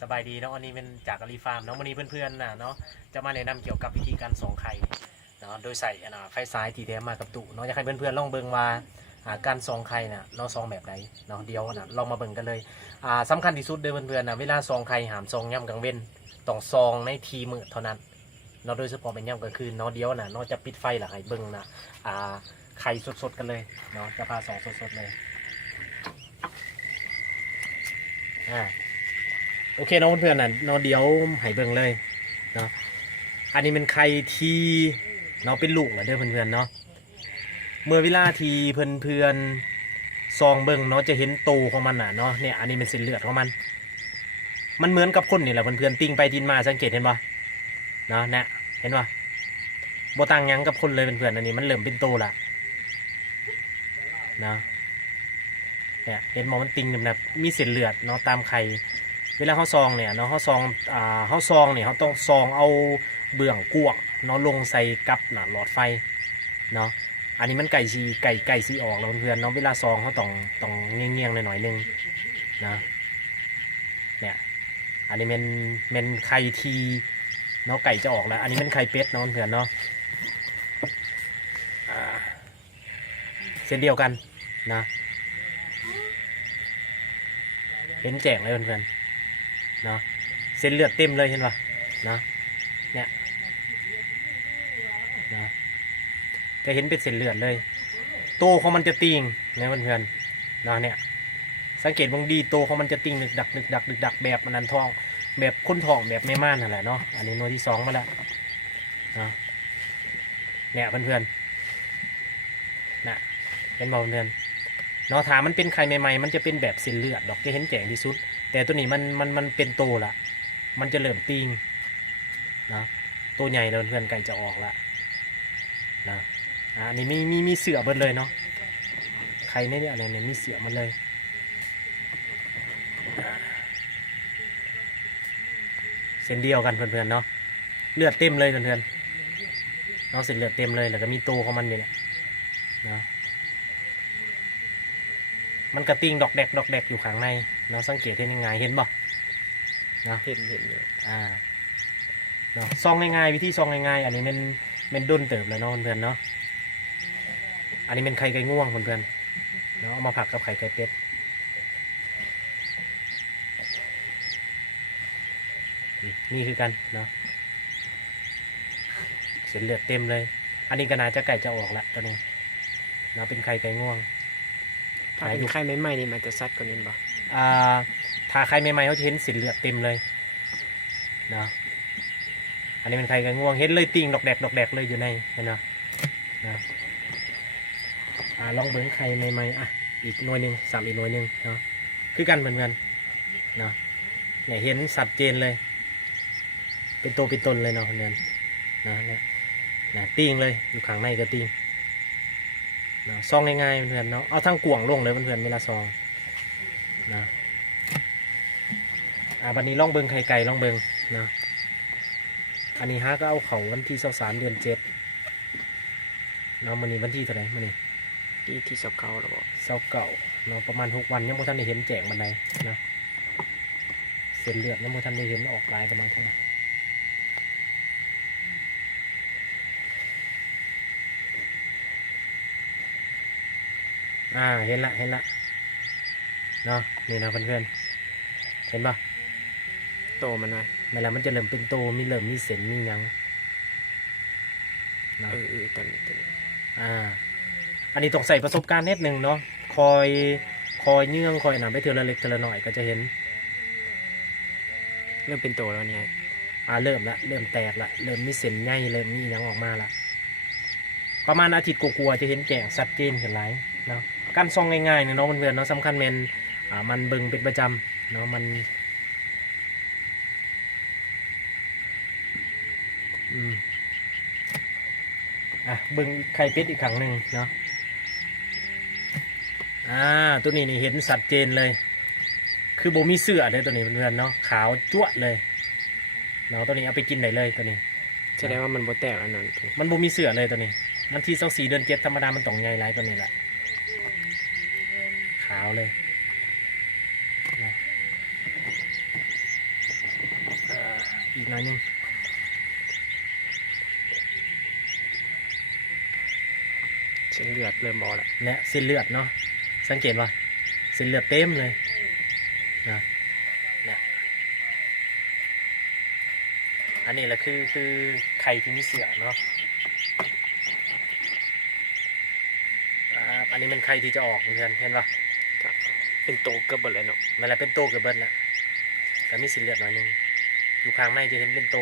สบายดีเนาะวันนี้เป็นจากอาลีฟาร์มเนาะวันนี้เพื่อนๆเนาะจะมาแนะนำเกี่ยวกับวิธีการส่องไข่เนาะโดยใส่ไฟซ้ายที่แถมมากับตู้เนาะอยากให้เพื่อนๆลองเบิ่งว่าการส่องไข่น่ะเราส่องแบบไหนเนาะเดี๋ยวลองมาเบิ่งกันเลยสำคัญที่สุดเด้อเพื่อนๆเวลาส่องไข่หามส่องย่ำกลางเว้นต้องส่องในทีมืดเท่านั้นเนาะโดยเฉพาะเป็นย่ำกลางคืนเนาะเดี๋ยวเนาะจะปิดไฟหล่ะให้เบิ่งไข่สดๆกันเลยเนาะจะพาส่องสดๆเลยโอเคน้องเพื่อนเนาะเดี๋ยวให้เบิ่งเลยเนาะอันนี้เป็นไข่ที่เนาะเป็นลูกเหรอเด้อเพื่อนๆเนาะเมื่อเวลาที่เพื่อนๆซองเบิ่งเนาะจะเห็นโตของมันเนาะเนี่ยอันนี้เป็นเส้นเลือดของมันเหมือนกับคนนี่แหละเพื่อนๆติ้งไปติ้งมาสังเกตเห็นป่ะเนาะเนี่ยเห็นป่ะโบตังยังกับคนเลยเพื่อนๆอันนี้มันเริ่มเป็นโตละนะเนี่ยเห็นมองมันติ้งแบบมีเส้นเลือดเนาะตามไข่เวลาเขาซองเนี่ยเนาะเขาซองเนี่ยเขาต้องซองเอาเบื้องกวกเนาะลงใส่กับหลอดไฟเนาะอันนี้มันไก่สีออกแล้วเพื่อนเนาะเวลาซองเขาต้องเงี้ยงๆหน่อยนึงนะเนี่ยอันนี้เป็นไข่ทีเนาะไก่จะออกแล้วอันนี้เป็นไข่เป็ดเนาะเพื่อนเนาะเช่นเดียวกันนะเห็นแจ่งเลยเพื่อนเนาะเส้นเลือดเต็มเลยเห็นป่ะนะเนี่ยนะจะเห็นเป็นเส้นเลือดเลยโตของมันจะติ่งนะเพื่อนๆนะเนี่ยสังเกตบางดีโตของมันจะติ่งดึกดักแบบมันนันทองแบบค้นทองแบบไม่ม่านนั่นแหละเนาะอันนี้หน่วยที่สองมาแล้วนะเนี่ยเพื่อนๆนะเป็นบอกเพื่อนเนาะถามมันเป็นไข่ใหม่ๆมันจะเป็นแบบเส้นเลือดดอกจะเห็นแจ่งที่สุดแต่ตัวนี้มันเป็นโตละมันจะเริ่มติ่งนะตัวใหญ่แล้วเพื่อนไก่จะออกละนะอันนี้มีเสือเบิดเลยเนาะไข่เนี่ยอะไรเนี่ยมีเสือมันเลยเส้นเดียวกันเพื่อนๆเนาะเลือดเต็มเลยเพื่อนๆเนาะเส้นเลือดเต็มเลยแล้วก็มีโตของมันเนี่ยนะมันกระติ่งดอกแดกอยู่ข้างในเนาะสังเกตได้ยังไงเห็นบ่นะเห็นอยู่เนาะซองง่ายๆวิธีซองง่ายๆอันนี้เป็นดุนเติบแล้วเนาะเพื่อนๆเนาะอันนี้เป็นไข่ไก่ง่วงเพื่อนๆเนาะเอามาผักกับไข่ไก่เป็ดนี่คือกันเนาะเส้นเลือดเต็มเลยอันนี้ก็น่าจะไก่จะออกละตัวนี้เนาะเป็นไข่ไก่ง่วงถ้าเป็นไข่ใหม่ๆนี่มันจะซัดกว่านี้บ่ถ้าไข่ใหม่ๆเขาจะเห็นเส้นเลือดเต็มเลยเนาะอันนี้เป็นไข่ไก่ง่วงเห็นเลยติ่งดอกแดกเลยอยู่ในเห็นเนาะนะลองเบิ้งไข่ใหม่ๆอีกหน่วยหนึ่งอีกหน่วยหนึ่งเนาะคือกันเหมือนกันเนาะเนี่ยเห็นสัดเจนเลยเป็นตัวเป็นตนเลยเนาะเพื่อนนะเนี่ยติ่งเลยอยู่ข้างในก็ติ่งเนาะซองง่ายๆเพื่อนเนาะเอาทั้งกวางลงเลยเพื่อนเวลาซองนะวันนี้ลองเบิ้งไข่ไก่ลองเบิ้งเนาะอันนี้ฮะก็เอาเขาวันที่23 เดือน 7เนาะมันนี้วันที่เท่าไหร่มันนี้ที่19แล้วบ่29เนาะประมาณ6 วันยังไม่ทันได้เห็นแจกมันใดนะเส้นเลือดยังไม่ทันได้เห็นออกลายประมาณเท่าไหร่เห็นละเนาะนี่นะเพื่อนๆเห็นปะโตมันไว้เวลามันจะเริ่มเป็นโตมีเริ่มมีเส้นมียังตอนนี้อันนี้ต้องใส่ประสบการณ์นิดนึงเนาะคอยเยื่องคอยไปเทือละเล็กเทือละหน่อยก็จะเห็นเริ่มเป็นโตแล้วเนี่ยเริ่มแตกละเริ่มมีเส้นใยเริ่มมียังออกมาละประมาณอาทิตย์กลัวจะเห็นแก่งสัดเจนขึ้นหลายเนาะการซองง่ายๆเนาะเพื่อนๆเนาะสำคัญมันเบิ่งเป็นประจำเนาะมันเบิ่งไข่เป็ดอีกครั้งหนึ่งเนาะตัวนี้นี่เห็นสัดเจนเลยคือโบมีเสื้อเลยตัวนี้เพื่อนๆเนาะขาวจั่วเลยเนาะตัวนี้เอาไปกินได้เลยตัวนี้แสดงว่ามันโบแตกอันนั้นมันโบมีเสื้อเลยตัวนี้มันที่24 เดือน 7ธรรมดามันต้องใหญ่หลายตัวนี้แหละขาวเลย อีกหน่อยหนึง เส้นเลือดเริ่มออกแล้ว และเส้นเลือดเนาะสังเกตว่าเส้นเลือดเต็มเลยนะเนี่ยอันนี้แหละคือไข่ที่มีเสือเนาะอันนี้เป็นไข่ที่จะออกเพื่อนเห็นปะ เป็นโตเกือบหมดเลยเนาะ มันแหละเป็นโตเกือบเบิดแล้วก็มีเส้นเลือดหน่อยหนึงอยู่ข้างในจะเห็นเป็นโต